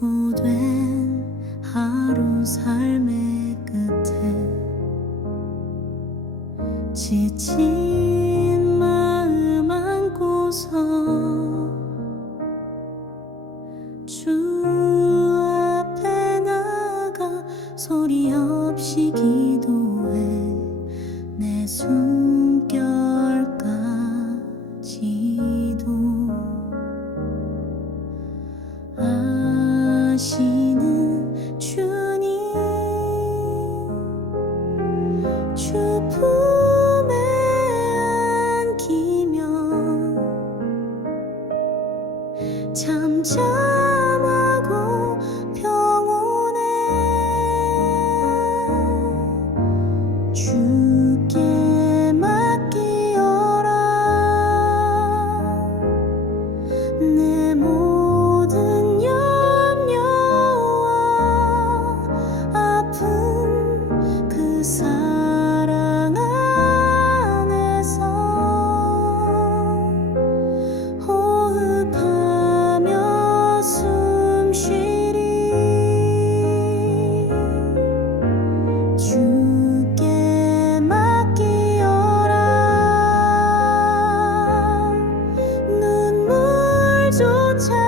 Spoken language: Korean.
하루하루 삶의 끝에 지친 마음 안고서 주 앞에 나가 소리 없이 기도해 내 숨결까지도. 아 시는 주님 주 품에 잠잠 tell